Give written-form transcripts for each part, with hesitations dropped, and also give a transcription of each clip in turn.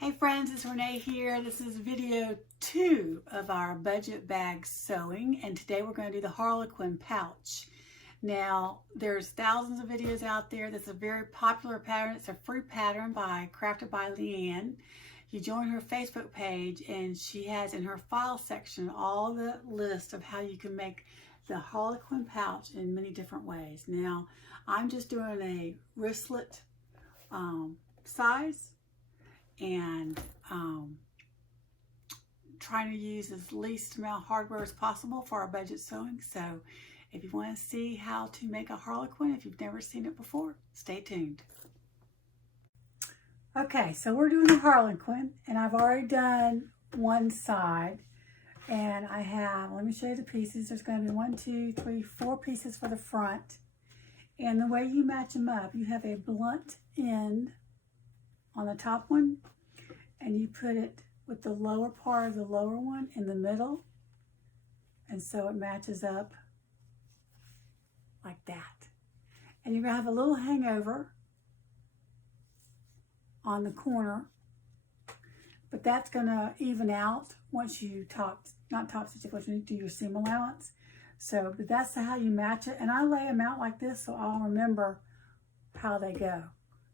Hey friends, it's Renee here. This is video 2 of our budget bag sewing, and today we're going to do the Harlequin pouch. Now, there's thousands of videos out there. This is a very popular pattern. It's a free pattern crafted by Leanne. You join her Facebook page and she has in her file section all the list of how you can make the Harlequin pouch in many different ways. Now, I'm just doing a wristlet size, and trying to use as least amount of hardware as possible for our budget sewing. So if you want to see how to make a Harlequin, if you've never seen it before, stay tuned. Okay, so we're doing the Harlequin, and I've already done one side, and I have, let me show you the pieces. There's going to be 1, 2, 3, 4 pieces for the front, and the way you match them up, you have a blunt end on the top one, and you put it with the lower part of the lower one in the middle, and so it matches up like that. And you're going to have a little hangover on the corner, but that's going to even out once you not top stitch it, once you do your seam allowance. So, but that's how you match it, and I lay them out like this so I'll remember how they go.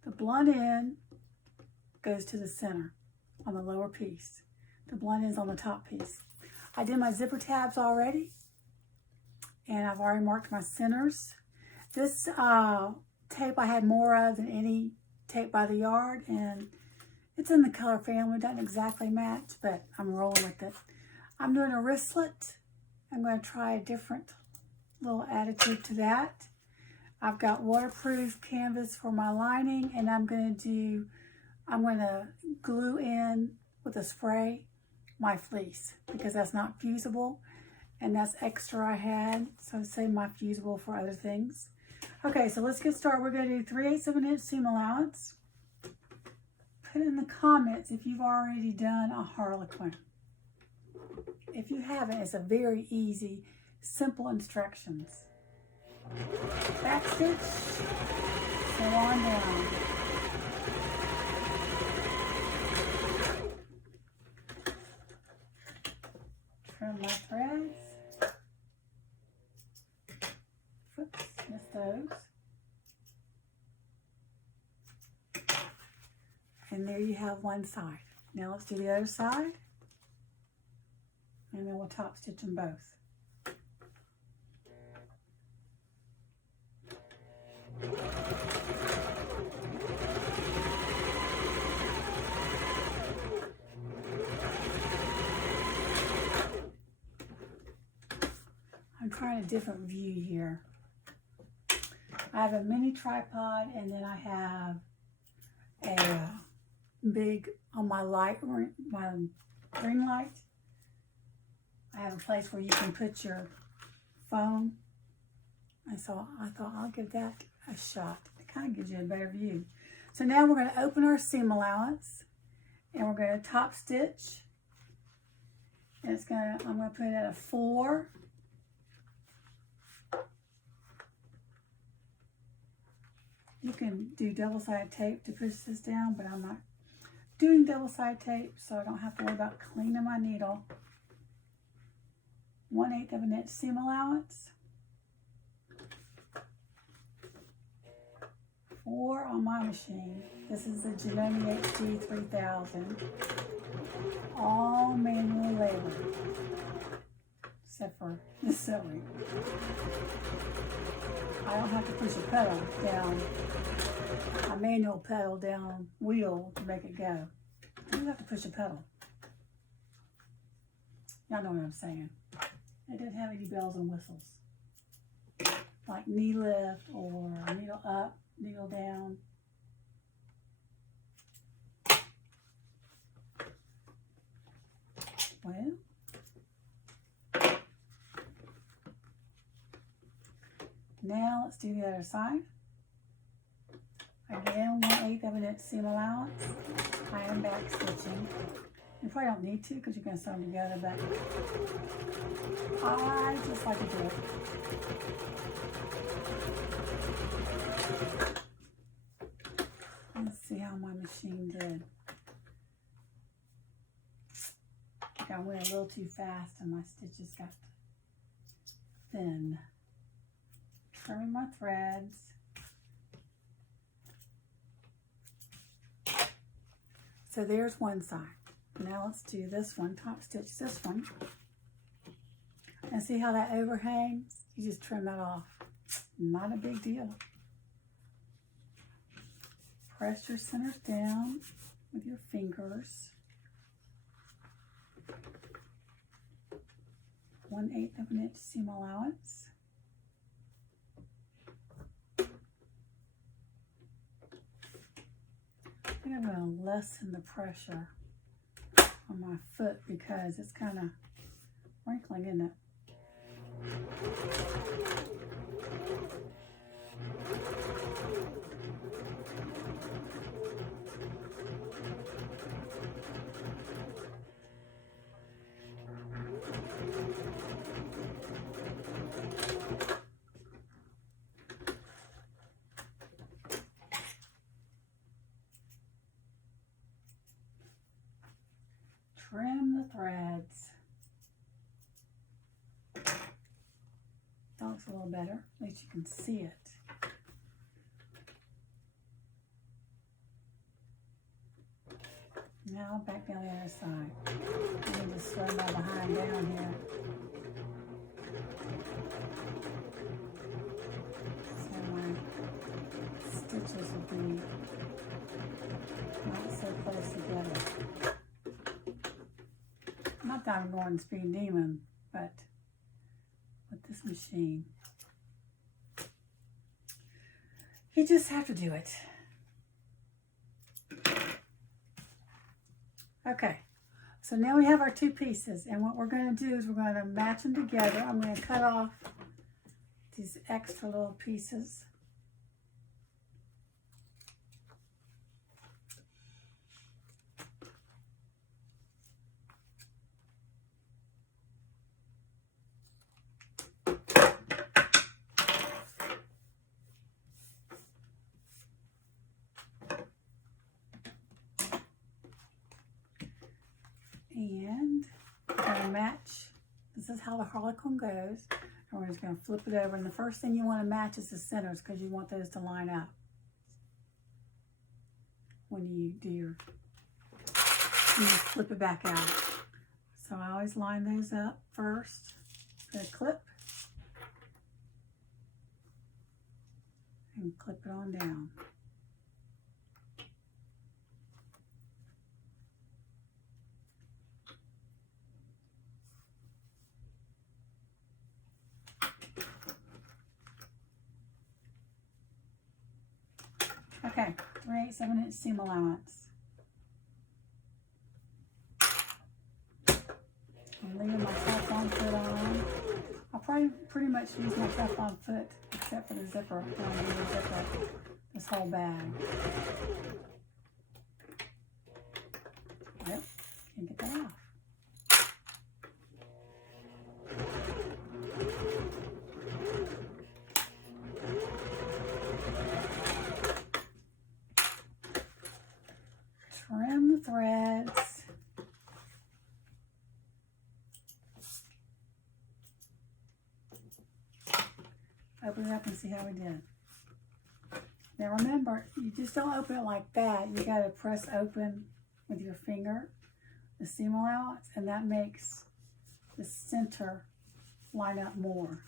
The blunt end goes to the center on the lower piece. The blunt ends on the top piece. I did my zipper tabs already, and I've already marked my centers. This tape I had more of than any tape by the yard, and it's in the color family. It doesn't exactly match, but I'm rolling with it. I'm doing a wristlet. I'm going to try a different little attitude to that. I've got waterproof canvas for my lining, and I'm going to glue in with a spray my fleece because that's not fusible, and that's extra I had, so save my fusible for other things. Okay, so let's get started. We're going to do 3/8 of an inch seam allowance. Put in the comments if you've already done a Harlequin. If you haven't, it's a very easy, simple instructions. Back stitch, go on down. Trim my threads. Whoops, missed those. And there you have one side. Now let's do the other side. And then we'll top stitch them both. I'm trying a different view here. I have a mini tripod, and then I have a big, on my ring light, I have a place where you can put your phone. And so I thought I'll give that a shot. It kind of gives you a better view. So now we're going to open our seam allowance, and we're going to top stitch. And I'm going to put it at a 4. You can do double-sided tape to push this down, but I'm not doing double-sided tape, so I don't have to worry about cleaning my needle. 1/8 of an inch seam allowance. 4 on my machine. This is the Rene HD 3000. All manual labor, except for the sewing. I don't have to push a pedal down, a manual pedal down wheel to make it go. I do have to push a pedal. Y'all know what I'm saying. It didn't have any bells and whistles, like knee lift or needle up, needle down. Well, now let's do the other side. Again, 1/8 of an inch seam allowance. I am back stitching. You probably don't need to because you're going to sew them together, but I just like to do it. Let's see how my machine did. I went a little too fast and my stitches got thin. Trimming my threads. So there's one side. Now let's do this one, top stitch this one. And see how that overhangs? You just trim that off. Not a big deal. Press your centers down with your fingers. 1/8 of an inch seam allowance. I think I'm going to lessen the pressure on my foot because it's kind of wrinkling, isn't it? Trim the threads. That looks a little better. At least you can see it. Now back down the other side. I need to slow my behind down here. So my stitches will be not so close together. Not that I'm going Speed Demon, but with this machine, you just have to do it. Okay, so now we have our two pieces, and what we're going to do is we're going to match them together. I'm going to cut off these extra little pieces. And we're going to match. This is how the Harlequin goes. And we're just going to flip it over. And the first thing you want to match is the centers because you want those to line up when you do your, you flip it back out. So I always line those up first. Put a clip and clip it on down. Okay, 3/8 of an inch seam allowance. I'm leaving my Teflon foot on. I'll probably pretty much use my Teflon foot except for the zipper. I'm going to do the zipper this whole bag. Yep, can't get that off. Trim the threads. Open it up and see how we did. Now remember, you just don't open it like that. You got to press open with your finger, the seam allowance, and that makes the center line up more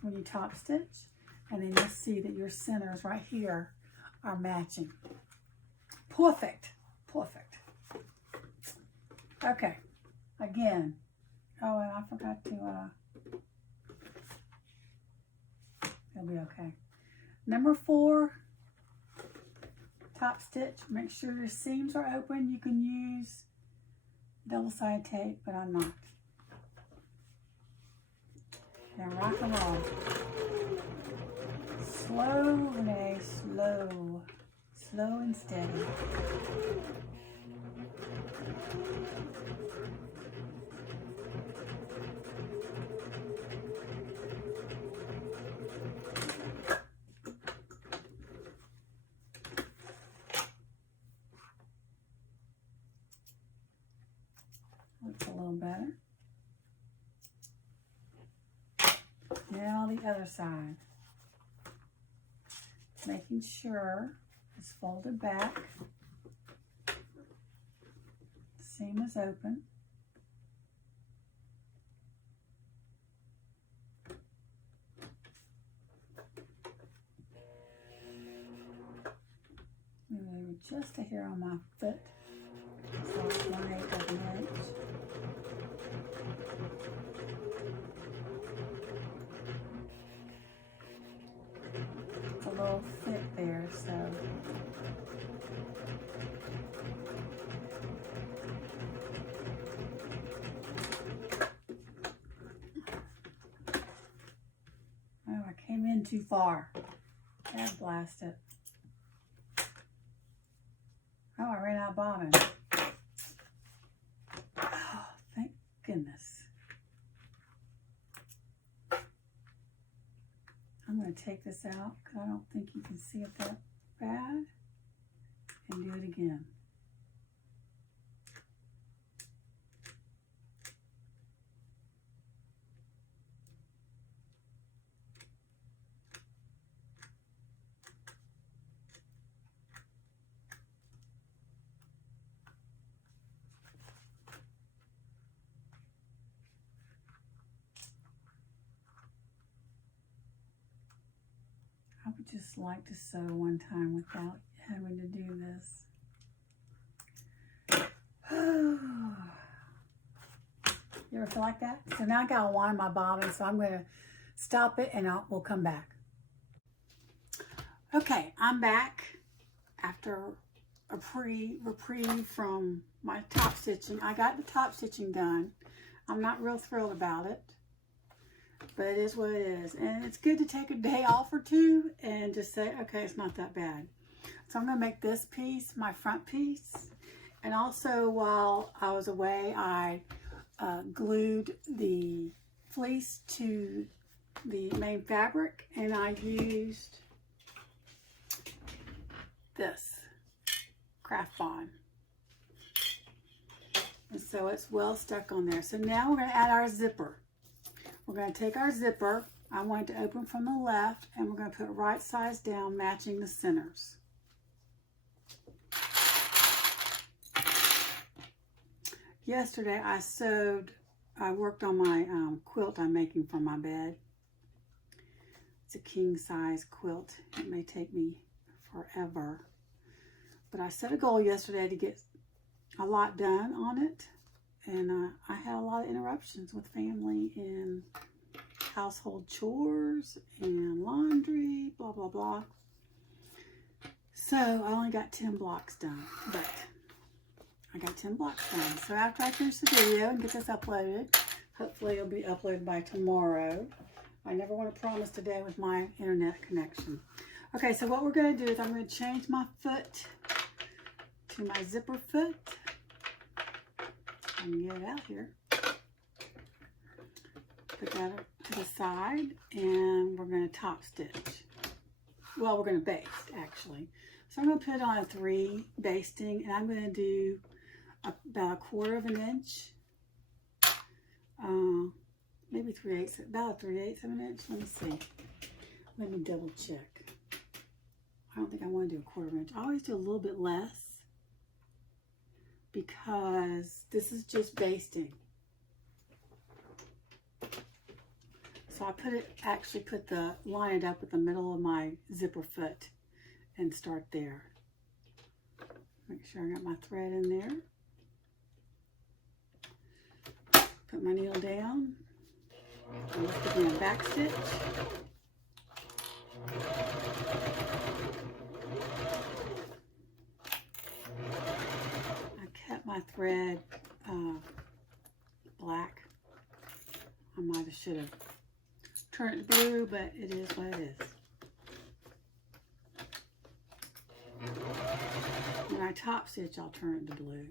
when you top stitch. And then you'll see that your centers right here are matching. Perfect. Perfect. Okay. Again. Oh, and I forgot to, it'll be okay. Number 4, top stitch. Make sure your seams are open. You can use double-sided tape, but I'm not. Now rock and roll. Slow, Rene, slow. Slow and steady. Looks a little better. Now the other side. Making sure it's folded back. Seam is open. Move just a hair on my foot. So it's 1/8 of an inch. It's a little thick there, so oh, I came in too far. God blast it. Oh, I ran out of bobbin. Oh, thank goodness. I'm going to take this out because I don't think you can see it that bad. And do it again. I would just like to sew one time without having to do this. You ever feel like that? So now I gotta wind my bobbin, so I'm gonna stop it and we'll come back. Okay, I'm back after a reprieve from my top stitching. I got the top stitching done. I'm not real thrilled about it, but it is what it is. And it's good to take a day off or two and just say, okay, it's not that bad. So I'm gonna make this piece my front piece. And also while I was away, I glued the fleece to the main fabric, and I used this craft bond. And so it's well stuck on there. So now we're gonna add our zipper. We're going to take our zipper. I want it to open from the left, and we're going to put right sides down, matching the centers. Yesterday I worked on my quilt I'm making for my bed. It's a king size quilt. It may take me forever. But I set a goal yesterday to get a lot done on it. And I had a lot of interruptions with family and household chores and laundry, blah, blah, blah. So I only got 10 blocks done, but I got 10 blocks done. So after I finish the video and get this uploaded, hopefully it'll be uploaded by tomorrow. I never want to promise today with my internet connection. Okay, so what we're going to do is I'm going to change my foot to my zipper foot. And get it out here. Put that to the side, and we're going to top stitch. Well, we're going to baste actually. So I'm going to put on a 3 basting, and I'm going to do about 1/4 of an inch, maybe 3/8, about 3/8 of an inch. Let me see. Let me double check. I don't think I want to do 1/4 inch. I always do a little bit less, because this is just basting. So I line it up with the middle of my zipper foot and start there. Make sure I got my thread in there. Put my needle down. And let's begin back stitch. My thread black. I should have turned it blue, but it is what it is. When I top stitch, I'll turn it to blue.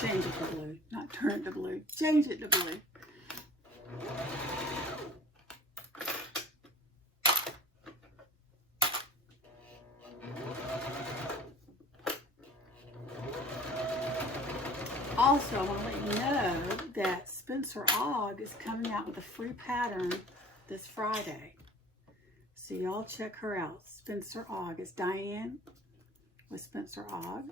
Change it to blue. Not turn it to blue. Change it to blue. Also, I want to let you know that Spencer Ogg is coming out with a free pattern this Friday. So y'all check her out. Spencer Ogg. It's Diane with Spencer Ogg.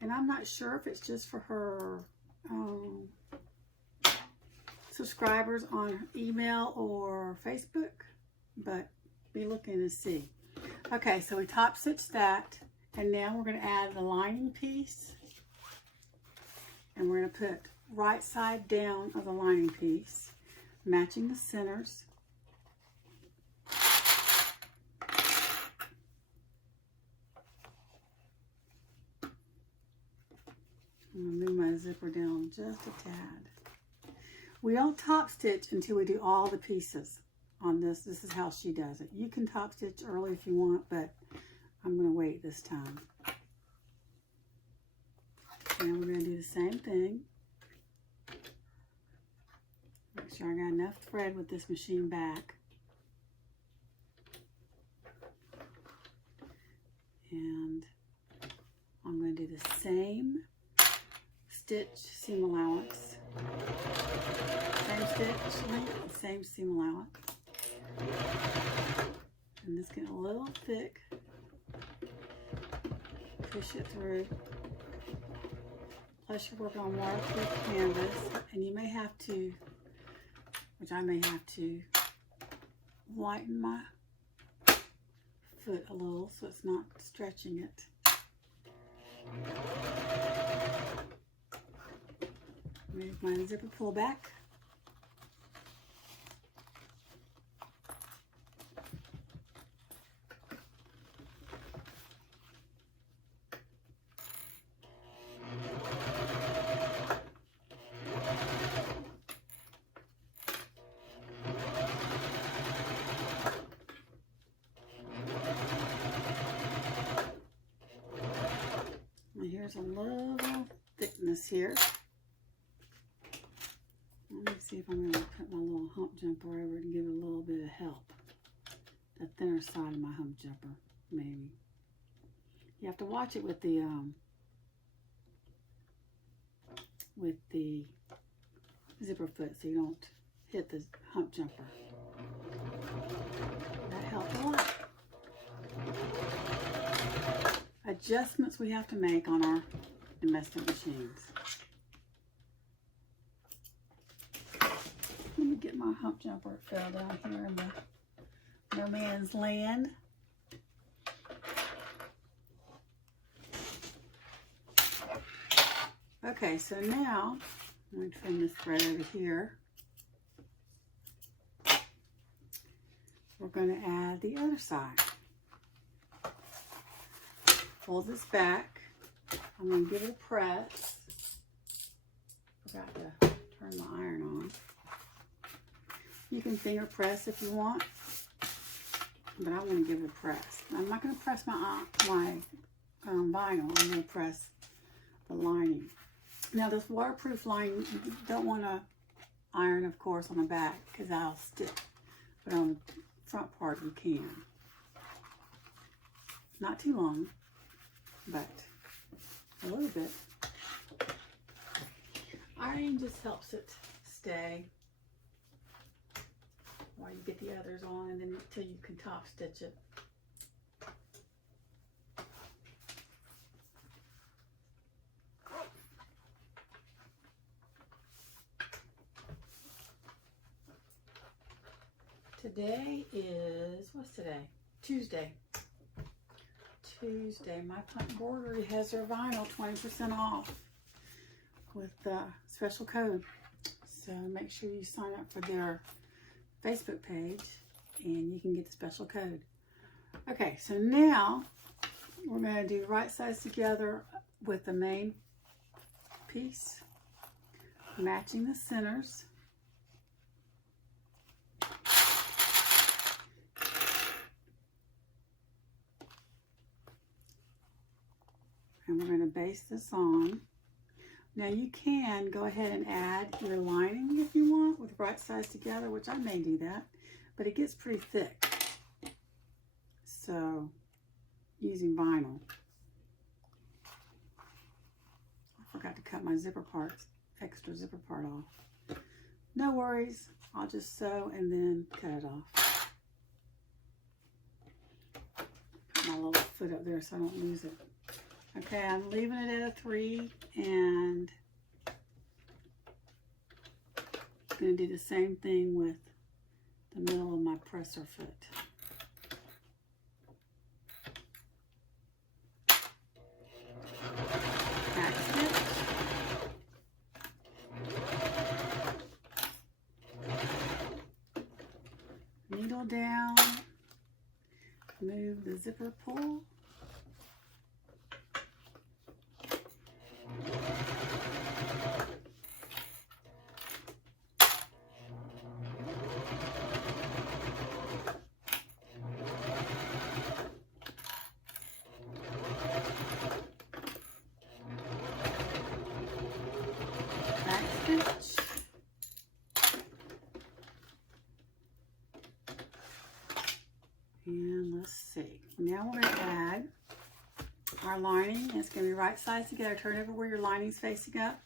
And I'm not sure if it's just for her subscribers on email or Facebook, but be looking to see. Okay, so we top stitched that, and now we're going to add the lining piece, and we're going to put right side down of the lining piece, matching the centers. I'm going to move my zipper down just a tad. We don't top stitch until we do all the pieces on this. This is how she does it. You can top stitch early if you want, but I'm going to wait this time. And we're going to do the same thing. Make sure I got enough thread with this machine back. And I'm going to do the same stitch seam allowance. Same stitch length, same seam allowance. And this getting a little thick. Push it through. Plus you're working on waterproof canvas, and you may have to, which I may have to, lighten my foot a little so it's not stretching it. Move my zipper pull back. And here's a little thickness here. Let me see if I'm going to put my little hump jumper over and give it a little bit of help. The thinner side of my hump jumper, maybe. You have to watch it with the zipper foot so you don't hit the hump jumper. That helped a lot. Adjustments we have to make on our domestic machines. Let me get my hump jumper. It fell down here in the no man's land. Okay, so now I'm going to trim this thread over here. We're going to add the other side. Pull this back. I'm going to give it a press. Forgot to turn my iron on. You can finger press if you want, but I want to give it a press. I'm not going to press my vinyl. I'm going to press the lining. Now this waterproof lining, you don't want to iron, of course, on the back because I'll stick, but on the front part you can. Not too long, but a little bit. Ironing just helps it stay while you get the others on, and then until you can top stitch it. Today is, what's today? Tuesday. My Punt Embroidery has their vinyl 20% off with special code. So make sure you sign up for their Facebook page and you can get the special code. Okay, so now we're going to do right sides together with the main piece, matching the centers. And we're going to base this on. Now you can go ahead and add your lining if you want with right sides together, which I may do that, but it gets pretty thick. So using vinyl. I forgot to cut my zipper parts, extra zipper part off. No worries, I'll just sew and then cut it off. Put my little foot up there so I don't lose it. Okay, I'm leaving it at a 3 and I'm going to do the same thing with the middle of my presser foot. Back stitch. Needle down. Move the zipper pull. And let's see. Now we're going to add our lining. It's going to be right sides together. Turn over where your lining's facing up.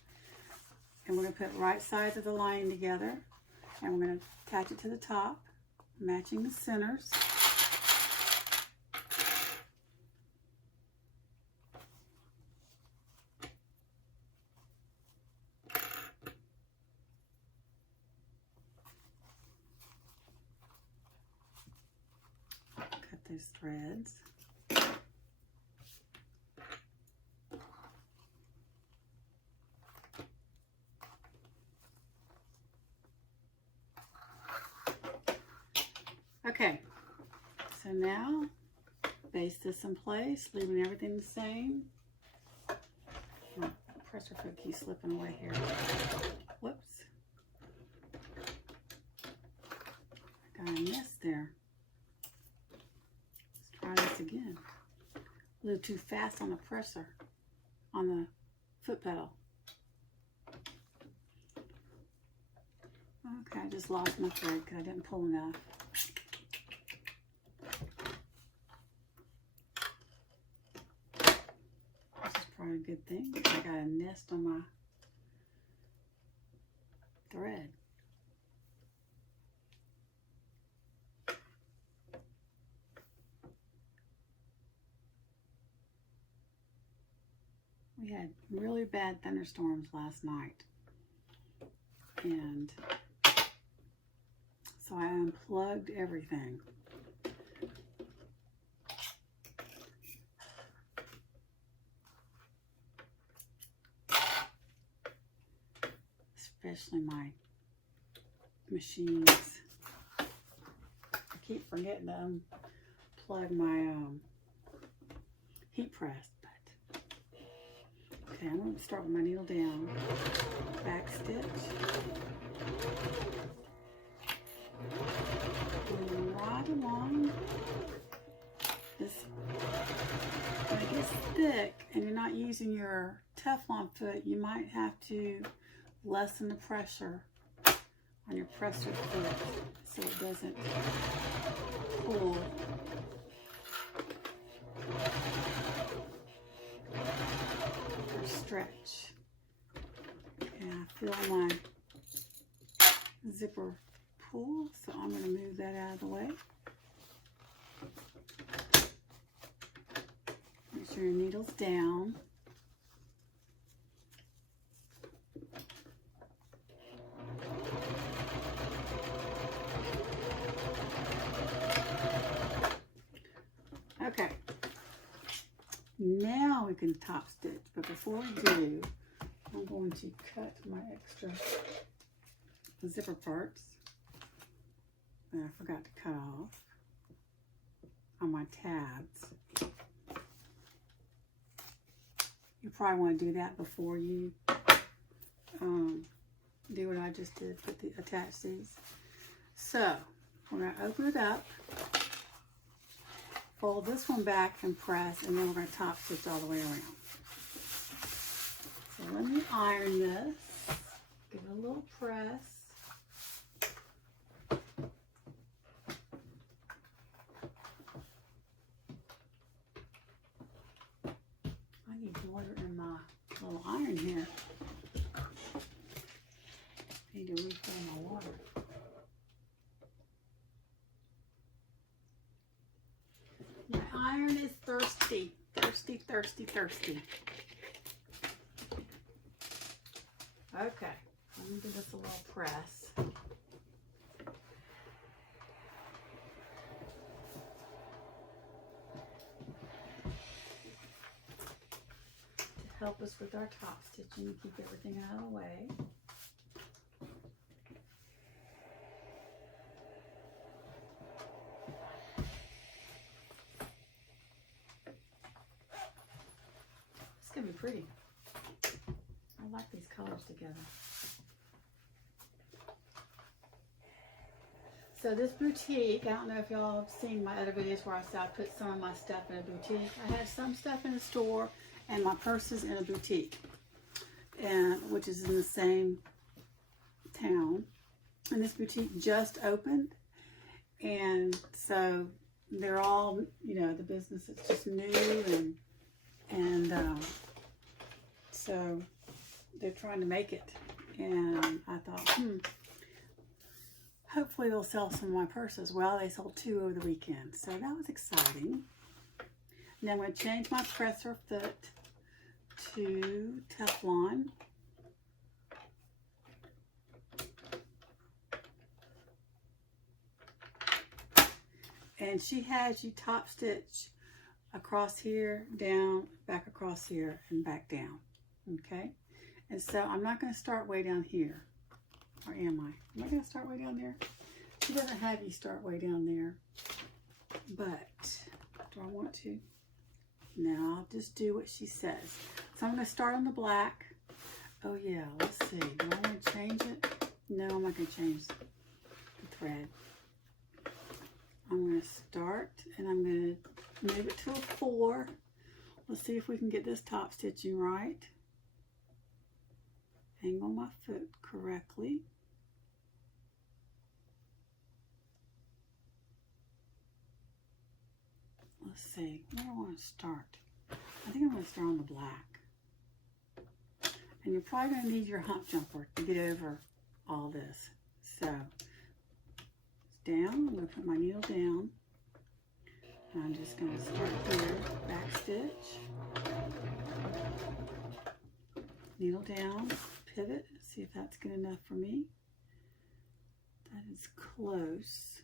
And we're going to put right sides of the lining together. And we're going to attach it to the top, matching the centers. Those threads. Okay, so now baste this in place, leaving everything the same. My presser foot keeps slipping away here. Whoops. I got a mess there. Try this again. A little too fast on the presser, on the foot pedal. Okay, I just lost my thread because I didn't pull enough. This is probably a good thing. I got a nest on my thread. We had really bad thunderstorms last night, and so I unplugged everything. Especially my machines. I keep forgetting to unplug my heat press. Okay, I'm going to start with my needle down, back stitch, and right along this. When it gets thick and you're not using your Teflon foot, you might have to lessen the pressure on your presser foot so it doesn't pull. Stretch. And I feel my zipper pull, so I'm going to move that out of the way. Make sure your needle's down. Okay. Now we can top stitch, but before we do, I'm going to cut my extra zipper parts that I forgot to cut off on my tabs. You probably want to do that before you do what I just did, attach these. So we're going to open it up, fold this one back and press, and then we're going to top stitch all the way around. So let me iron this, give it a little press. I need water in my little iron here. Need to refill my water. My iron is thirsty. Thirsty, thirsty, thirsty. Okay, let me give this a little press. To help us with our top stitching and keep everything out of the way. It's gonna be pretty. I like these colors together. So this boutique, I don't know if y'all have seen my other videos where I said I put some of my stuff in a boutique. I have some stuff in a store and my purse is in a boutique, and which is in the same town. And this boutique just opened, and so they're all, you know, the business is just new, and so they're trying to make it. And I thought, hopefully they'll sell some of my purses. Well, they sold 2 over the weekend, so that was exciting. Now I'm going to change my presser foot to Teflon. And she has you top stitch across here, down, back across here, and back down. Okay? And so I'm not going to start way down here. Or am I? Am I going to start way down there? She doesn't have you start way down there. But do I want to? No, I'll just do what she says. So I'm going to start on the black. Oh yeah, let's see. Do I want to change it? No, I'm not going to change the thread. I'm going to start and I'm going to move it to a 4. Let's see if we can get this top stitching right. Angle my foot correctly. Let's see, where do I want to start? I think I'm going to start on the black. And you're probably going to need your hump jumper to get over all this. So, it's down. I'm going to put my needle down. And I'm just going to start here, back stitch. Needle down, pivot, see if that's good enough for me. That is close.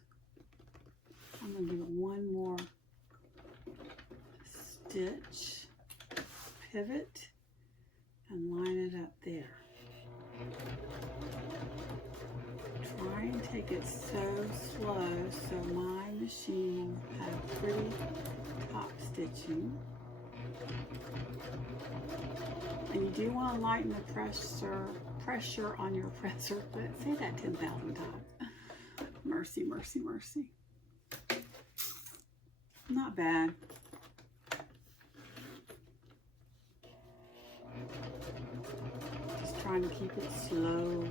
I'm going to give it one more stitch, pivot, and line it up there. Try and take it so slow so my machine will have pretty top stitching. And you do want to lighten the pressure on your presser foot. Say that 10,000 times. Mercy, mercy, mercy. Not bad. Just trying to keep it slow.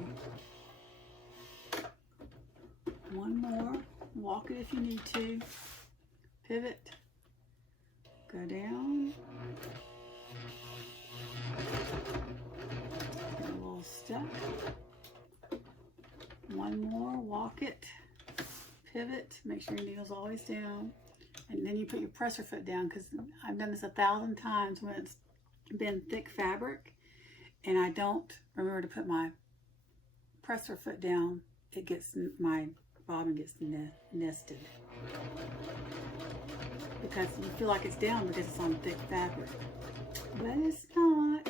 One more. Walk it if you need to. Pivot. Go down. Get a little stuck. One more. Walk it. Pivot. Make sure your needle's always down. And then you put your presser foot down, because I've done this 1,000 times when it's been thick fabric and I don't remember to put my presser foot down. It gets, my bobbin gets nested because you feel like it's down because it's on thick fabric, but it's not.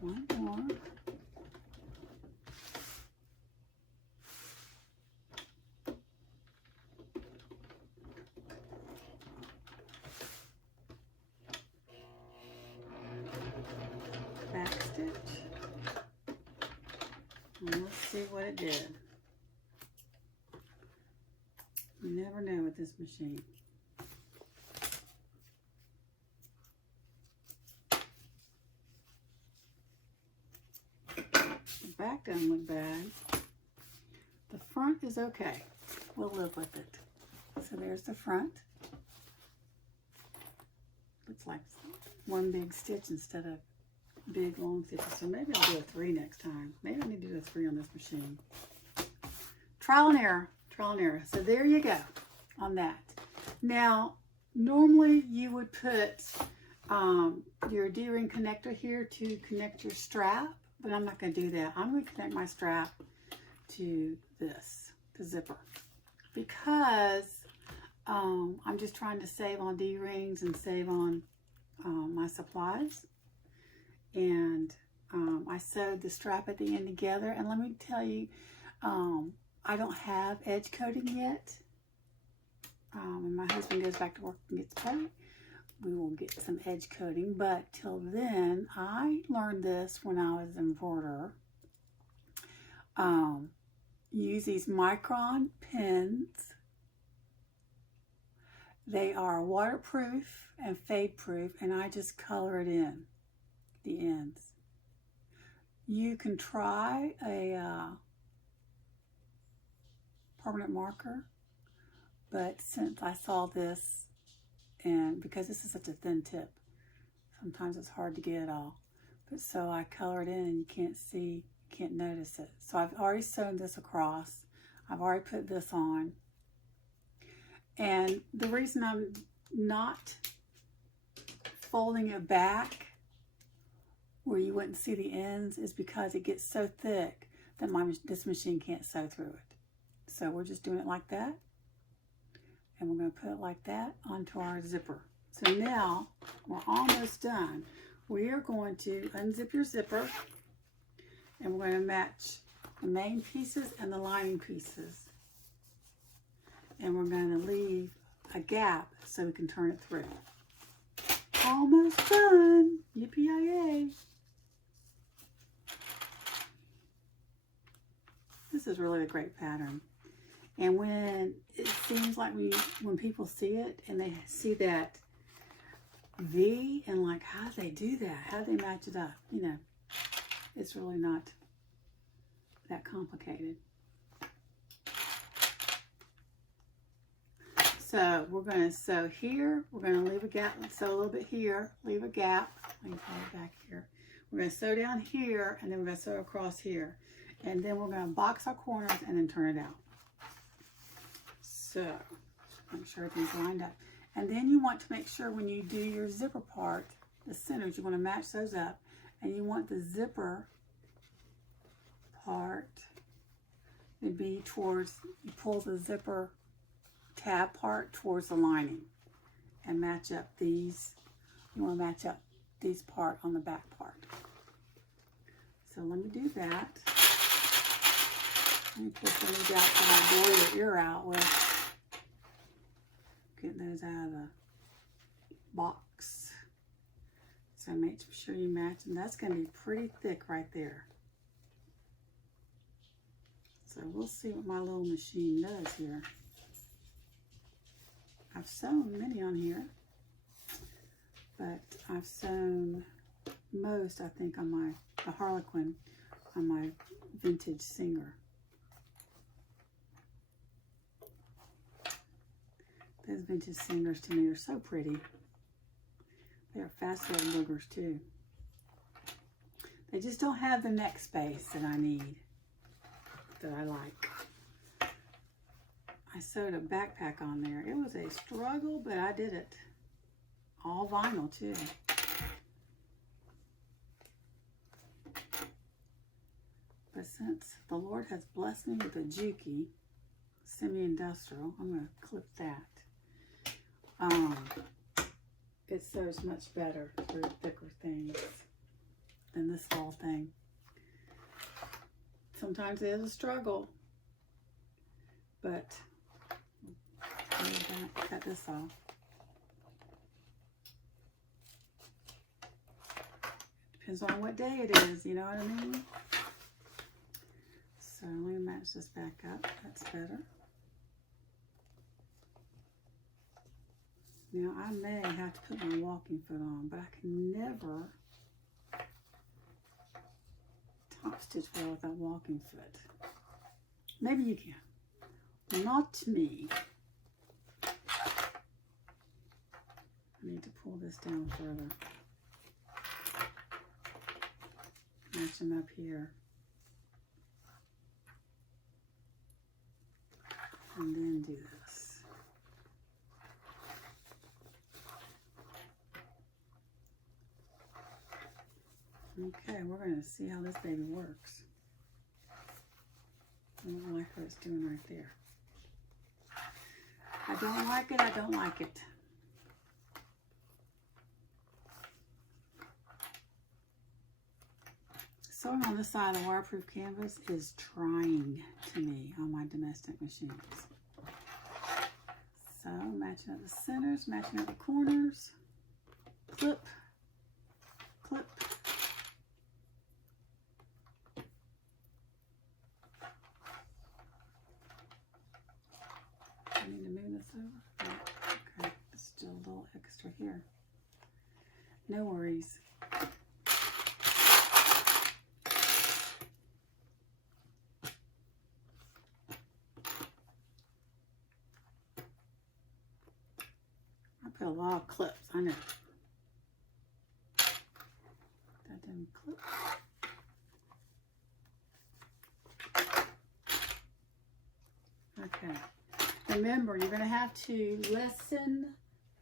One more. Back stitch. And let's see what it did. You never know with this machine. doesn't look bad. The front is okay. We'll live with it. So there's the front. Looks like one big stitch instead of big long stitches. So maybe I'll do a 3 next time. Maybe I need to do a 3 on this machine. Trial and error. Trial and error. So there you go on that. Now, normally you would put your D-ring connector here to connect your strap, but I'm not going to do that. I'm going to connect my strap to this, the zipper, because I'm just trying to save on D-rings and save on my supplies. And I sewed the strap at the end together, and let me tell you, I don't have edge coating yet. When my husband goes back to work and gets paid, we will get some edge coating, but till then, I learned this when I was an embroiderer. Use these micron pins. They are waterproof and fade proof, and I just color it in the ends. You can try a permanent marker, but since I saw this, and because this is such a thin tip, sometimes it's hard to get it all. But so I color it in and you can't see, you can't notice it. So I've already sewn this across. I've already put this on. And the reason I'm not folding it back where you wouldn't see the ends is because it gets so thick that this machine can't sew through it. So we're just doing it like that. And we're going to put it like that onto our zipper. So now we're almost done. We are going to unzip your zipper, and we're going to match the main pieces and the lining pieces. And we're going to leave a gap so we can turn it through. Almost done. Yippee-yay. This is really a great pattern. And when it seems like when people see it and they see that V and like, how do they do that? How do they match it up? You know, it's really not that complicated. So we're going to sew here. We're going to leave a gap. Let's sew a little bit here. Leave a gap. Let me pull it back here. We're going to sew down here, and then we're going to sew across here. And then we're going to box our corners and then turn it out. So, make sure everything's lined up. And then you want to make sure when you do your zipper part, the centers, you want to match those up. And you want the zipper part to be towards, you pull the zipper tab part towards the lining. And match up these, you want to match up these part on the back part. So let me do that. Let me pull some of these out so I blow your ear out with. Getting those out of the box. So make sure you match, and that's going to be pretty thick right there. So we'll see what my little machine does here. I've sewn many on here, but I've sewn most, I think, on the Harlequin, on my vintage Singer. Those vintage Singers to me are so pretty. They are fast-fed boogers too. They just don't have the neck space that I need, that I like. I sewed a backpack on there. It was a struggle, but I did it. All vinyl too. But since the Lord has blessed me with a Juki semi-industrial, I'm going to clip that. It sews much better through thicker things than this little thing. Sometimes it is a struggle, but I'm going to cut this off. Depends on what day it is, you know what I mean? So let me match this back up. That's better. Now, I may have to put my walking foot on, but I can never top stitch well with that walking foot. Maybe you can. Not me. I need to pull this down further. Match them up here. And then do this. Okay, we're going to see how this baby works. I don't like what it's doing right there. I don't like it, I don't like it. Sewing on this side of the waterproof canvas is trying to me on my domestic machines. So matching up the centers, matching up the corners, clip, clip. I need to move this over. Okay, still a little extra here. No worries. I put a lot of clips. I know. That didn't clip. Okay. Remember, you're going to have to lessen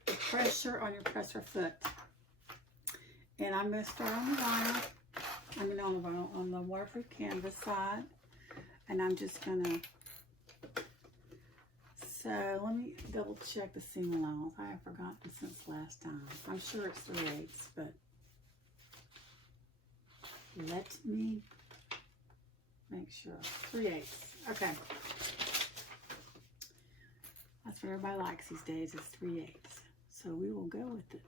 the pressure on your presser foot. And I'm going to start on the vinyl. I mean on the vinyl, on the waterproof canvas side. And I'm just going to... So let me double check the seam allowance. I have forgotten since last time. I'm sure it's 3/8, but let me make sure. 3/8. Okay. That's what everybody likes these days, is 3/8. So we will go with it.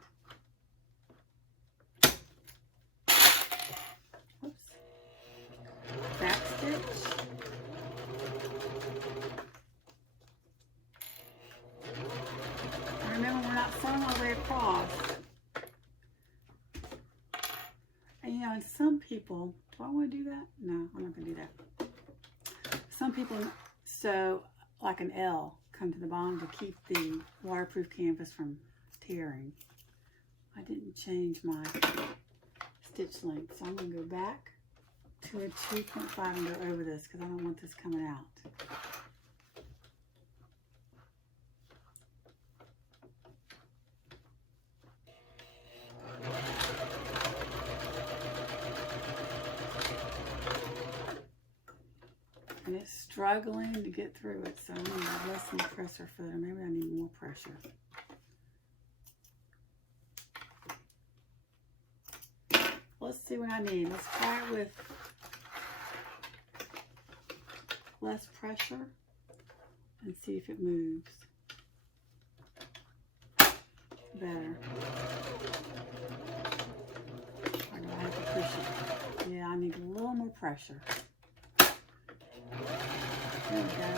Oops. Back stitch. Remember, we're not sewing all the way across. And you know, and some people, do I want to do that? No, I'm not going to do that. Some people sew like an L, come to the bottom to keep the waterproof canvas from tearing. I didn't change my stitch length, so I'm going to go back to a 2.5 and go over this because I don't want this coming out. And it's struggling to get through it, so I'm going to lessen the presser foot, or maybe I need more pressure. Let's see what I need. Let's try it with less pressure and see if it moves better. Or do I have to push it? Yeah, I need a little more pressure. There we go.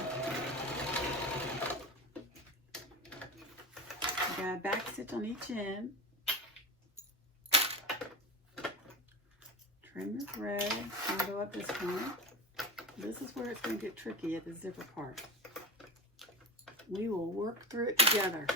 I got a back stitch on each end. Trim your thread. And go up this point. This is where it's going to get tricky at the zipper part. We will work through it together.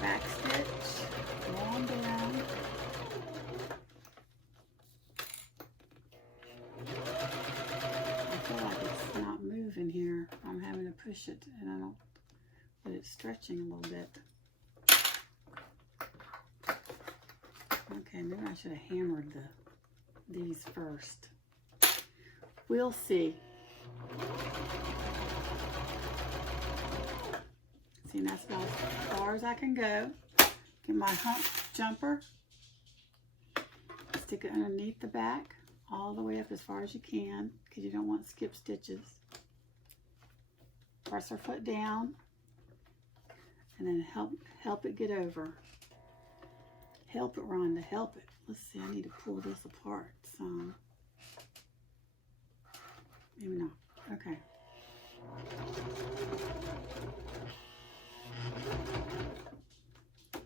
Back stitch, long down. I feel like it's not moving here. I'm having to push it, and I don't, but it's stretching a little bit. Okay, maybe I should have hammered these first. We'll see. See, that's about as far as I can go. Get my hump jumper. Stick it underneath the back, all the way up as far as you can, because you don't want skip stitches. Press our foot down, and then help it get over. Help it, Rhonda, help it. Let's see, I need to pull this apart some. Maybe not. Okay.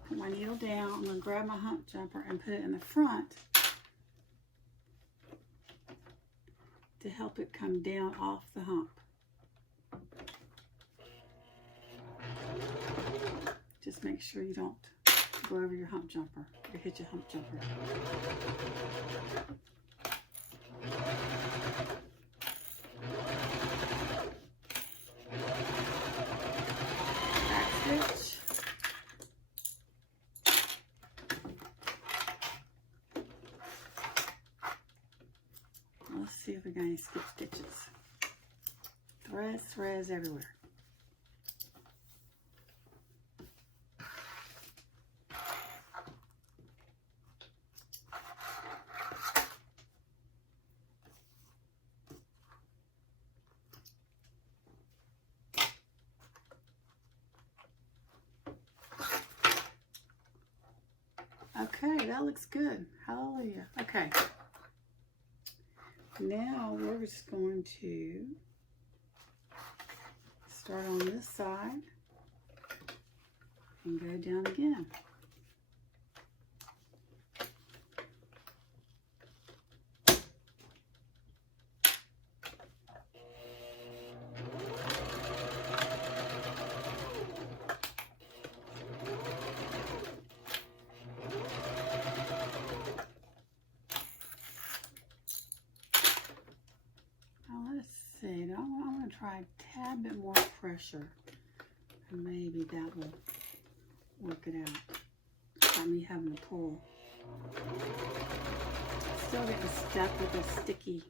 Put my needle down. I'm going to grab my hump jumper and put it in the front to help it come down off the hump. Just make sure you don't go over your hump jumper or hit your hump jumper. Back stitch. Let's see if we got any skip stitches. Threads everywhere. Okay, that looks good. Hallelujah. Okay. Now we're just going to start on this side and go down again. I'm going to try a tad bit more pressure, and maybe that will work it out. Without me having to pull. Still getting stuck with this sticky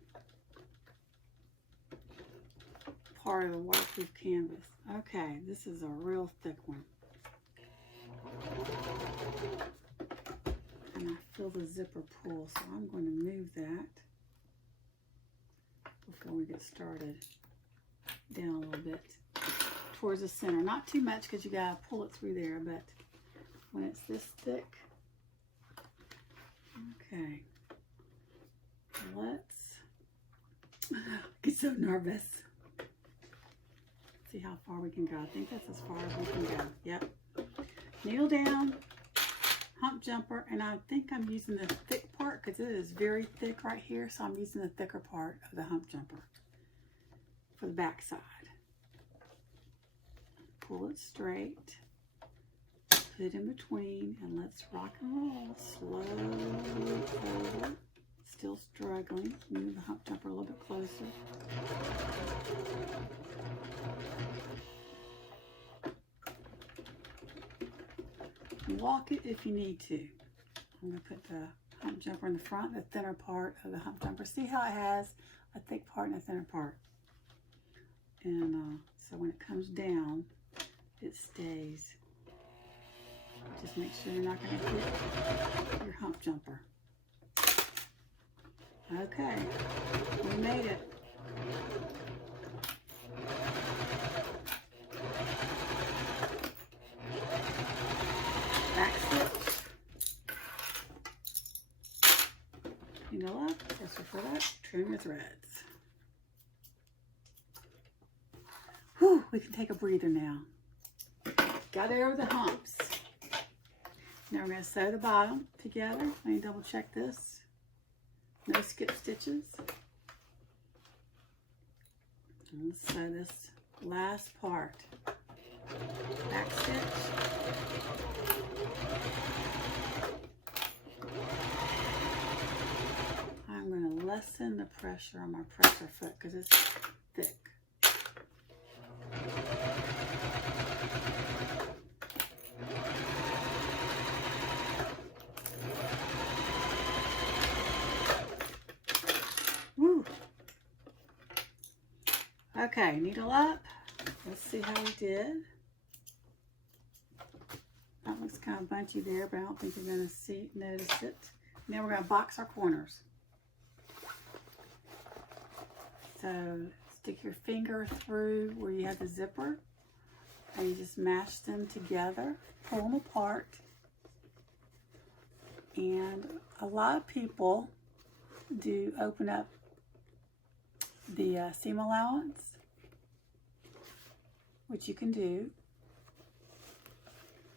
part of the waterproof canvas. Okay, this is a real thick one. And I feel the zipper pull, so I'm going to move that before we get started down a little bit towards the center. Not too much because you gotta pull it through there, but when it's this thick. Okay, let's get so nervous. See how far we can go. I think that's as far as we can go. Yep. Needle down, hump jumper, and I think I'm using the thick part because it is very thick right here, so I'm using the thicker part of the hump jumper for the back side. Pull it straight, put it in between, and let's rock and roll. Slowly over. Still struggling. Move the hump jumper a little bit closer. Walk it if you need to. I'm going to put the hump jumper in the front, the thinner part of the hump jumper. See how it has a thick part and a thinner part? And so when it comes down, it stays. Just make sure you're not going to hit your hump jumper. Okay, we made it. Back stitch. Needle up, pressure for that, trim your threads. Whew, we can take a breather now. Got over the humps. Now we're going to sew the bottom together. Let me double check this. No skip stitches. Let's sew this last part. Back stitch. I'm going to lessen the pressure on my presser foot because it's thick. Woo. Okay, needle up. Let's see how we did. That looks kind of bunchy there, but I don't think you're going to notice it. Now we're going to box our corners. So stick your finger through where you have the zipper, and you just mash them together, pull them apart. And a lot of people do open up the seam allowance which you can do.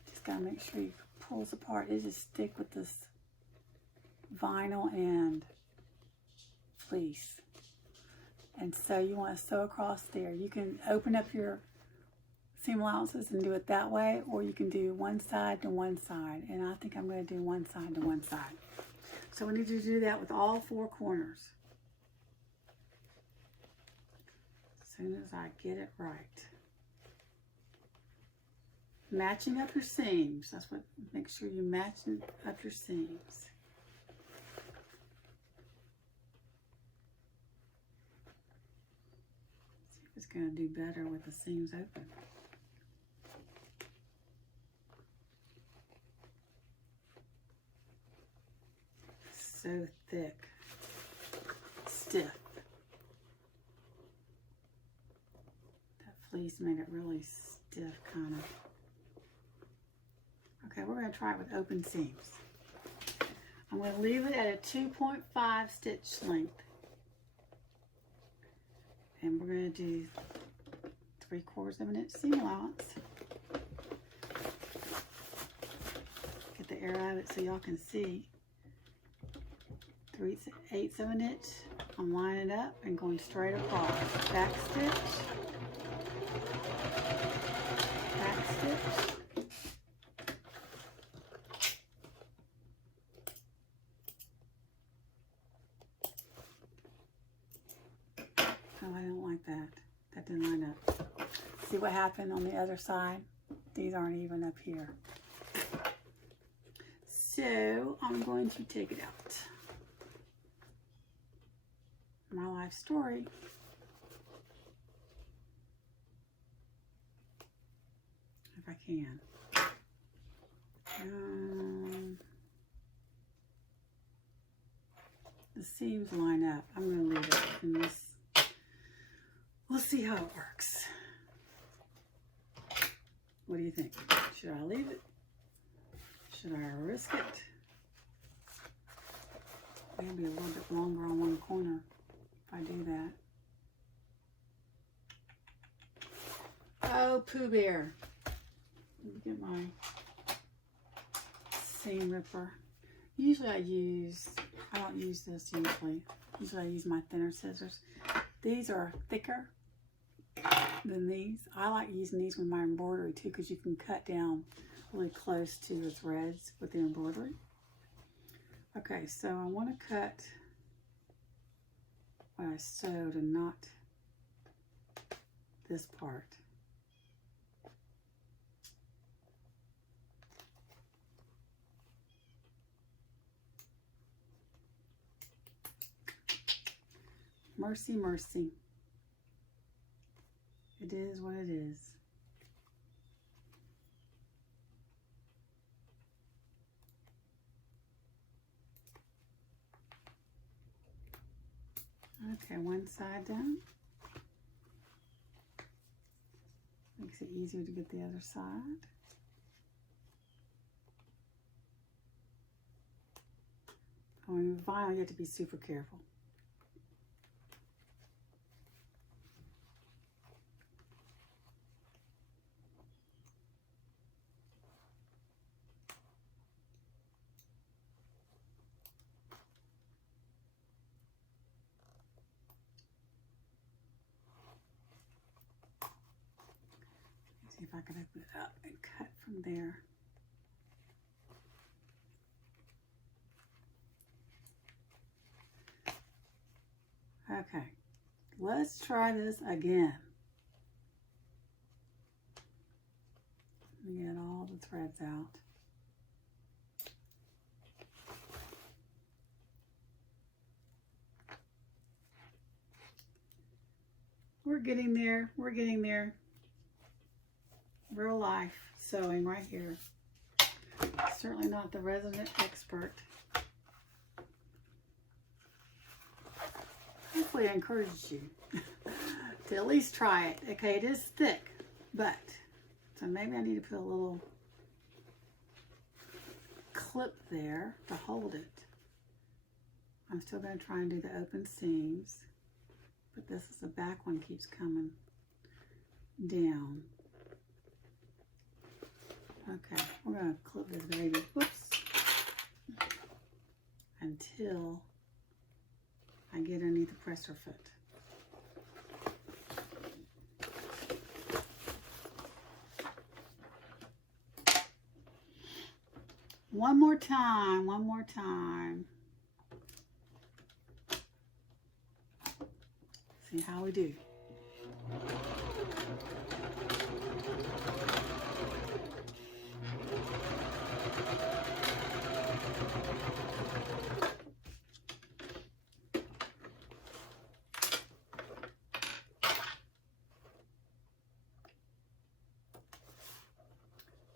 Just gotta make sure you pull this apart. It just stick with this vinyl and fleece. And so you want to sew across there. You can open up your seam allowances and do it that way, or you can do one side to one side. And I think I'm going to do one side to one side. So we need to do that with all 4 corners. As soon as I get it right. Matching up your seams. That's what, make sure you match up your seams. See if it's going to do better with the seams open. So thick, stiff. That fleece made it really stiff, kind of. Okay, we're going to try it with open seams. I'm going to leave it at a 2.5 stitch length. And we're going to do 3/4 of an inch seam allowance. Get the air out of it so y'all can see. 3/8 of an inch. I'm lining it up and going straight across. Back stitch. Back stitch. Oh, I don't like that. That didn't line up. See what happened on the other side? These aren't even up here. So I'm going to take it out. My life story. If I can. The seams line up. I'm going to leave it in this. We'll see how it works. What do you think? Should I leave it? Should I risk it? Maybe a little bit longer on one corner if I do that. Oh, Pooh Bear. Let me get my seam ripper. Usually I don't use this usually. Usually I use my thinner scissors. These are thicker than these. I like using these with my embroidery too, because you can cut down really close to the threads with the embroidery. Okay, so I want to cut what I sewed and not this part. Mercy, mercy. It is what it is. Okay, one side done. Makes it easier to get the other side. Oh, and with vinyl, you have to be super careful. See if I can open it up and cut from there. Okay, let's try this again. Let me get all the threads out. We're getting there. We're getting there. Real life sewing right here. Certainly not the resident expert. Hopefully I encouraged you to at least try it. Okay, it is thick, but so maybe I need to put a little clip there to hold it. I'm still going to try and do the open seams, but this is the back one keeps coming down. Okay, we're going to clip this baby, whoops, until I get underneath the presser foot. One more time, one more time. See how we do.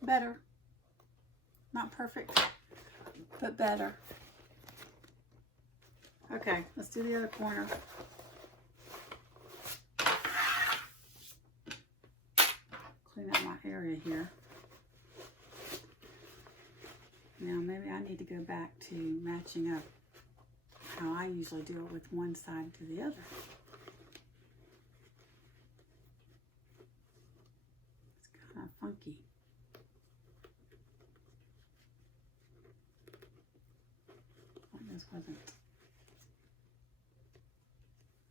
Better. Not perfect, but better. Okay, let's do the other corner. Clean up my area here. Now maybe I need to go back to matching up how I usually do it with one side to the other. It's kind of funky. This wasn't.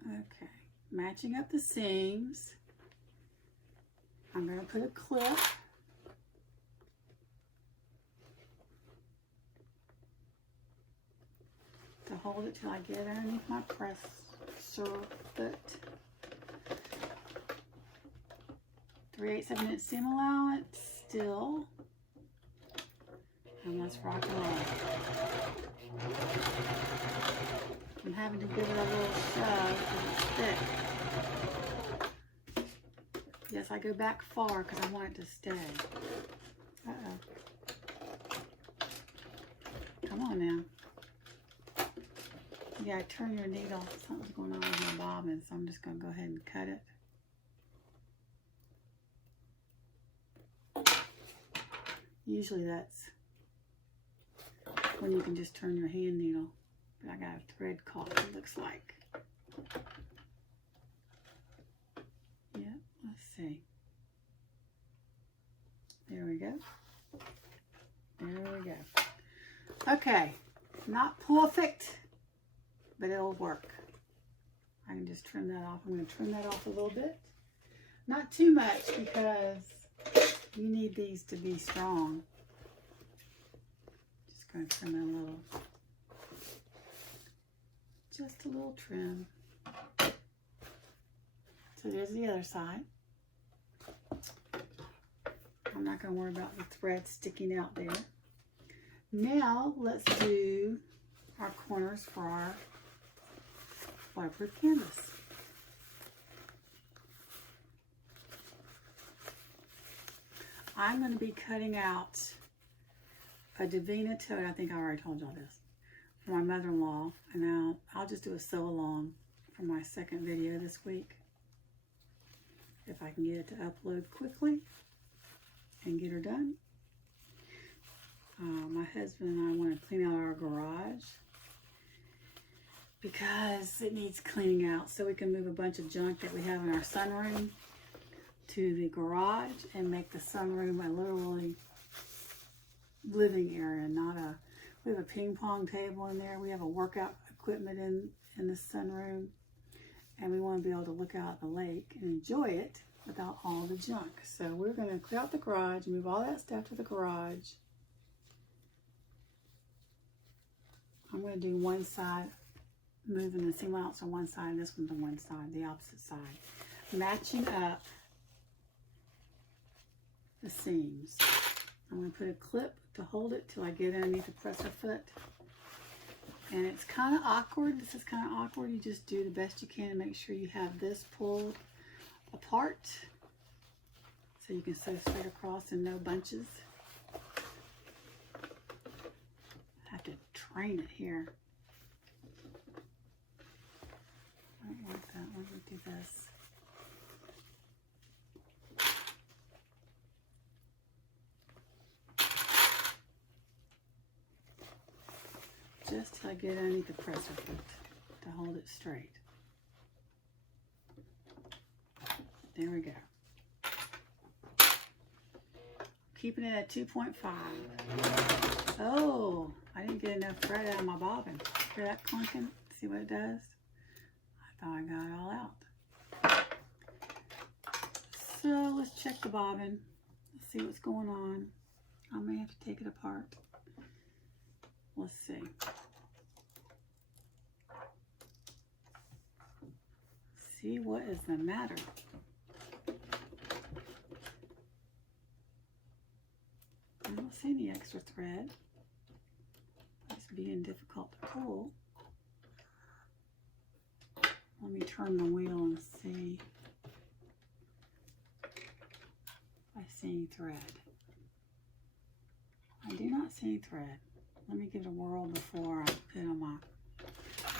Okay, matching up the seams. I'm going to put a clip. To hold it till I get underneath my presser foot. 3/8 of an inch seam allowance still. And let's rock and roll. I'm having to give it a little shove because it's thick. Yes, I go back far because I want it to stay. Uh-oh. Come on now. Yeah, turn your needle. Something's going on with my bobbin, so I'm just going to go ahead and cut it. Usually that's when you can just turn your hand needle. But I got a thread caught, it looks like. Yeah, let's see. There we go. There we go. Okay, not perfect, but it'll work. I can just trim that off. I'm going to trim that off a little bit. Not too much because you need these to be strong. Just going to trim it a little. Just a little trim. So there's the other side. I'm not going to worry about the thread sticking out there. Now let's do our corners for our waterproof canvas. I'm going to be cutting out a Davina tote. I think I already told y'all this. For my mother-in-law, and now I'll just do a sew along for my second video this week if I can get it to upload quickly and get her done. My husband and I want to clean out our garage because it needs cleaning out so we can move a bunch of junk that we have in our sunroom to the garage and make the sunroom a literally living area, not a. We have a ping pong table in there. We have a workout equipment in the sunroom. And we want to be able to look out at the lake and enjoy it without all the junk. So we're going to clear out the garage, move all that stuff to the garage. I'm going to do one side, moving the seam allowance on one side, and this one's on one side, the opposite side. Matching up the seams. I'm going to put a clip to hold it till I get underneath the presser foot. And it's kind of awkward. This is kind of awkward. You just do the best you can to make sure you have this pulled apart so you can sew straight across and no bunches. I have to train it here. I don't like that. Let me do this. Just till I get underneath the presser foot to hold it straight. There we go. keeping it at 2.5. Oh, I didn't get enough thread out of my bobbin. Hear that clunking? See what it does? I thought I got it all out. So let's check the bobbin. Let's see what's going on. I may have to take it apart. Let's see. See what is the matter. I don't see any extra thread. It's being difficult to pull. Let me turn the wheel and see if I see any thread. I do not see any thread. Let me give it a whirl before I put it on my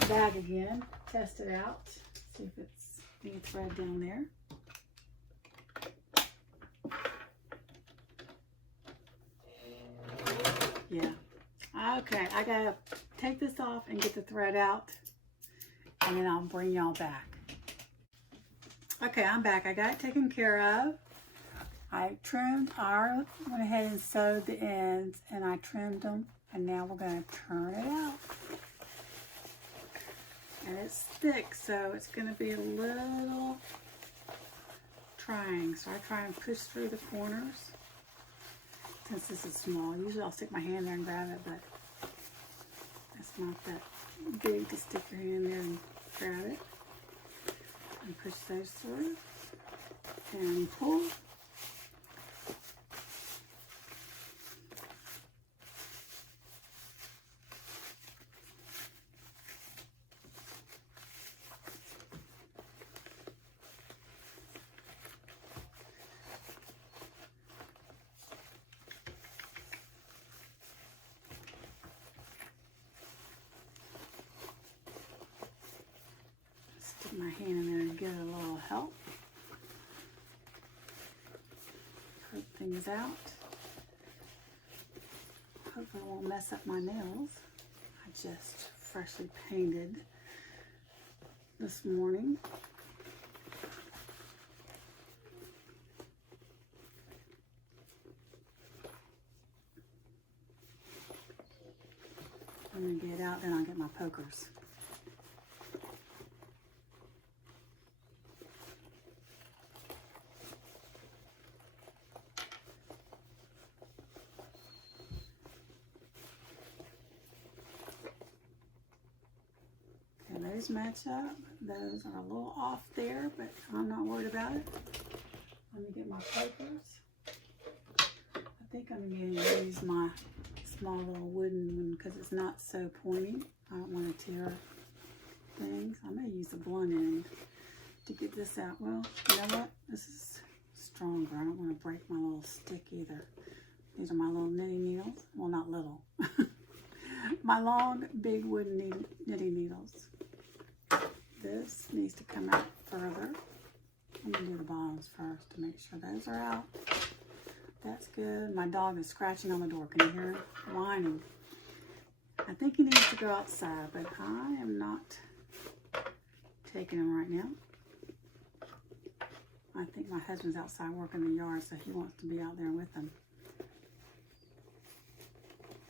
bag again. Test it out. See if it's any thread down there. Yeah. Okay, I gotta take this off and get the thread out, and then I'll bring y'all back. Okay, I'm back. I got it taken care of. I went ahead and sewed the ends, and I trimmed them, and now we're gonna turn it out. And it's thick, so it's gonna be a little trying. So I try and push through the corners. Since this is small, usually I'll stick my hand there and grab it, but it's not that big to stick your hand there and grab it. And push those through and pull. Stick my hand in there and give it a little help. Poke things out. Hopefully it won't mess up my nails. I just freshly painted this morning. I'm going to get it out, then I'll get my pokers. Those match up. Those are a little off there, but I'm not worried about it. Let me get my pokers. I think I'm going to use my small little wooden one because it's not so pointy. I don't want to tear things. I may use the blunt end to get this out. Well, you know what? This is stronger. I don't want to break my little stick either. These are my little knitting needles. Well, not little. My long, big wooden knitting needles. This needs to come out further. I'm going to do the bottoms first to make sure those are out. That's good. My dog is scratching on the door. Can you hear him? Whining. I think he needs to go outside, but I am not taking him right now. I think my husband's outside working the yard, so he wants to be out there with him.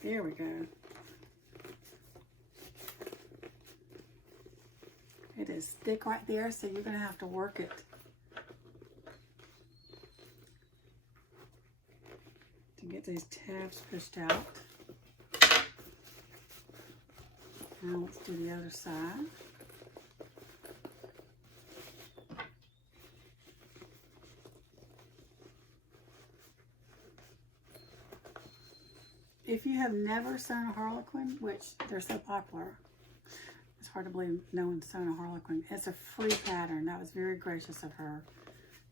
There we go. It is thick right there, so you're going to have to work it to get these tabs pushed out. Now let's do the other side. If you have never sewn a Harlequin, which they're so popular, it's hard to believe no one's sewn a Harlequin. It's a free pattern. That was very gracious of her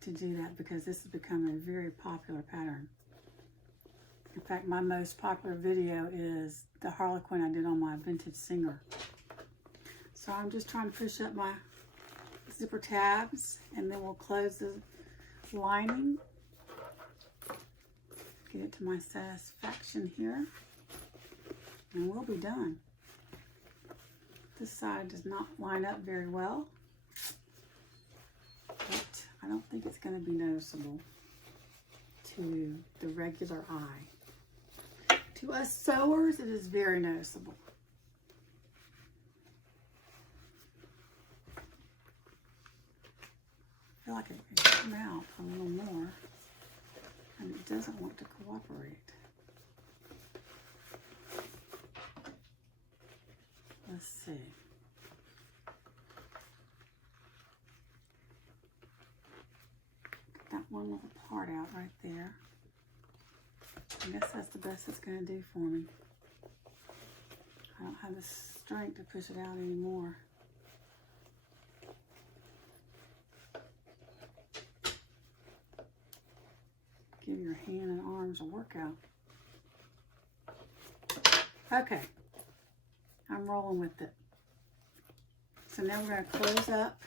to do that because this has become a very popular pattern. In fact, my most popular video is the Harlequin I did on my vintage Singer. So I'm just trying to push up my zipper tabs, and then we'll close the lining. Get it to my satisfaction here, and we'll be done. This side does not line up very well, but I don't think it's going to be noticeable to the regular eye. To us sewers, it is very noticeable. I feel like it could come out a little more, and it doesn't want to cooperate. Let's see. Get that one little part out right there. I guess that's the best it's going to do for me. I don't have the strength to push it out anymore. Give your hand and arms a workout. Okay, I'm rolling with it. So now we're going to close up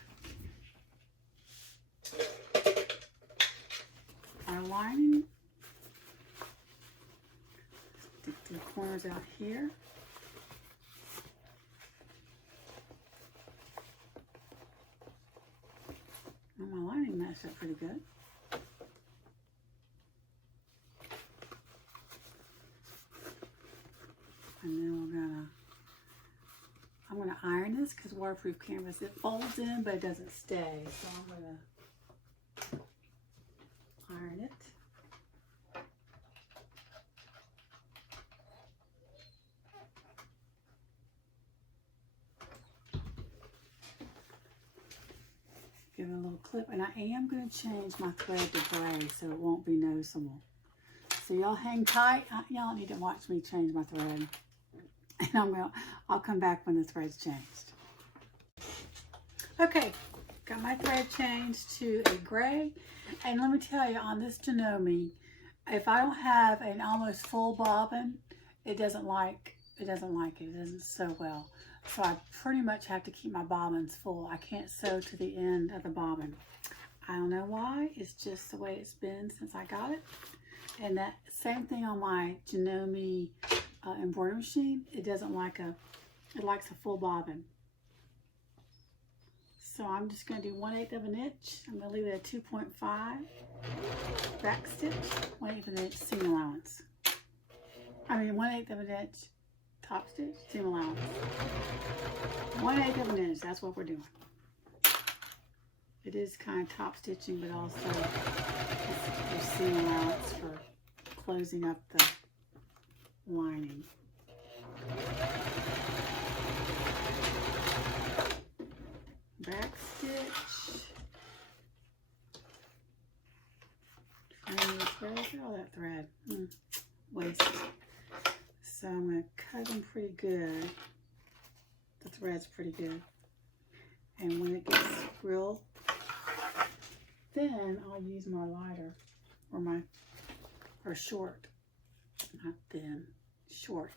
our lining. Stick the corners out here. Well, my lining matched up pretty good. And then I'm gonna iron this because waterproof canvas, it folds in but it doesn't stay. So I'm gonna iron it. Give it a little clip, and I am gonna change my thread to gray so it won't be noticeable. So y'all hang tight. Y'all need to watch me change my thread. And I'll come back when the thread's changed. Okay, got my thread changed to a gray. And let me tell you, on this Janome, if I don't have an almost full bobbin, it doesn't sew well. So I pretty much have to keep my bobbins full. I can't sew to the end of the bobbin. I don't know why. It's just the way it's been since I got it. And that same thing on my Janome embroidery machine. It likes a full bobbin. So I'm just going to do 1/8 of an inch. I'm going to leave it at 2.5 back stitch, 1/8 of an inch seam allowance. 1/8 of an inch top stitch, seam allowance. 1/8 of an inch, that's what we're doing. It is kind of top stitching, but also your seam allowance for closing up the lining. Back stitch. Trying to thread. Look at all that thread. Wasted. So I'm going to cut them pretty good. The thread's pretty good. And when it gets real thin, I'll use my lighter or short, not thin, short,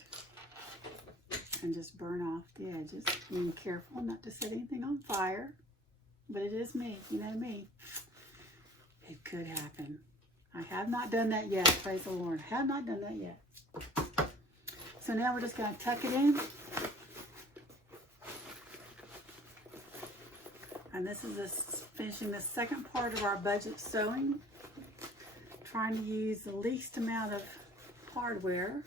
and just burn off the edges. Being careful not to set anything on fire, but it is me, you know me. It could happen. I have not done that yet, praise the Lord. I have not done that yet. So now we're just going to tuck it in. And this is finishing the second part of our budget sewing. Trying to use the least amount of hardware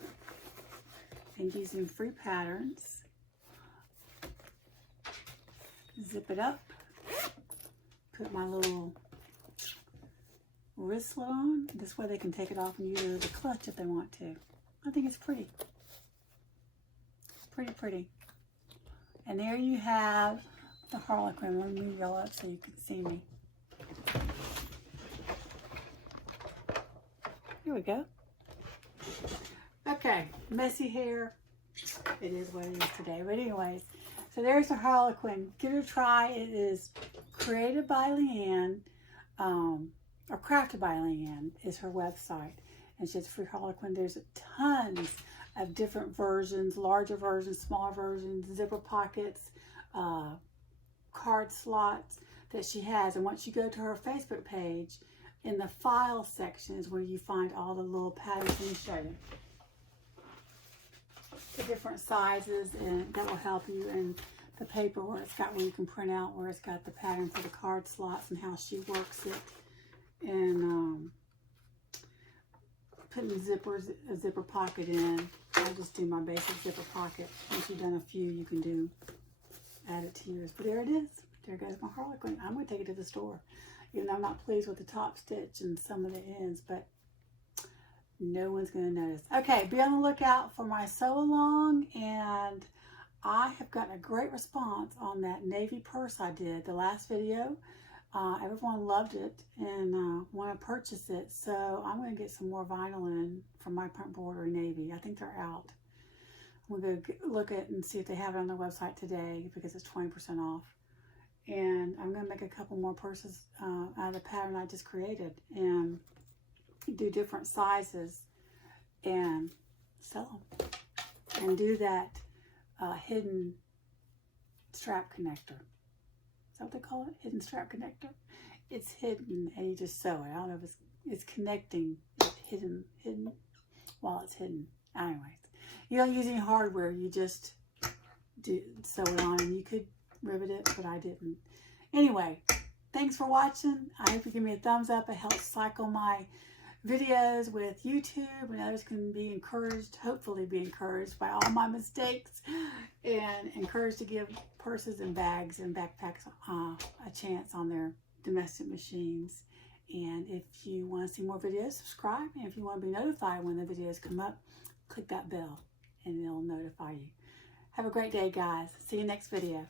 and using free patterns. Zip it up. Put my little wristlet on. This way they can take it off and use it as a clutch if they want to. I think it's pretty. Pretty, pretty. And there you have the Harlequin. Let me move y'all up so you can see me. Here we go. Okay, messy hair. It is what it is today. But anyways, so there's the Harlequin. Give it a try. It is created by Leanne, or crafted by Leanne is her website. And she has free Harlequin. There's tons of different versions, larger versions, smaller versions, zipper pockets, card slots that she has. And once you go to her Facebook page, in the file section is where you find all the little patterns. Let me show you. The different sizes, and that will help you. And the paper where it's got where you can print out where it's got the pattern for the card slots and how she works it. And putting a zipper pocket in. I'll just do my basic zipper pocket. Once you've done a few, you can add it to yours. But there it is. There goes my Harlequin. I'm going to take it to the store. Even though I'm not pleased with the top stitch and some of the ends, but no one's going to notice. Okay, be on the lookout for my sew along, and I have gotten a great response on that navy purse I did the last video. Everyone loved it and want to purchase it, so I'm going to get some more vinyl in from my print brodery navy. I think they're out. I'm going to go look at and see if they have it on their website today because it's 20% off. And I'm going to make a couple more purses out of the pattern I just created and do different sizes and sell them. And do that hidden strap connector. Is that what they call it? Hidden strap connector? It's hidden and you just sew it. I don't know if it's connecting. It's hidden while it's hidden. Anyways, you don't use any hardware. You just sew it on, and you could rivet it, but I didn't. Anyway, thanks for watching. I hope you give me a thumbs up. It helps cycle my videos with YouTube, and others can be encouraged, hopefully be encouraged by all my mistakes, and encouraged to give purses and bags and backpacks a chance on their domestic machines. And if you want to see more videos, subscribe. And if you want to be notified when the videos come up, click that bell and it'll notify you. Have a great day, guys. See you next video.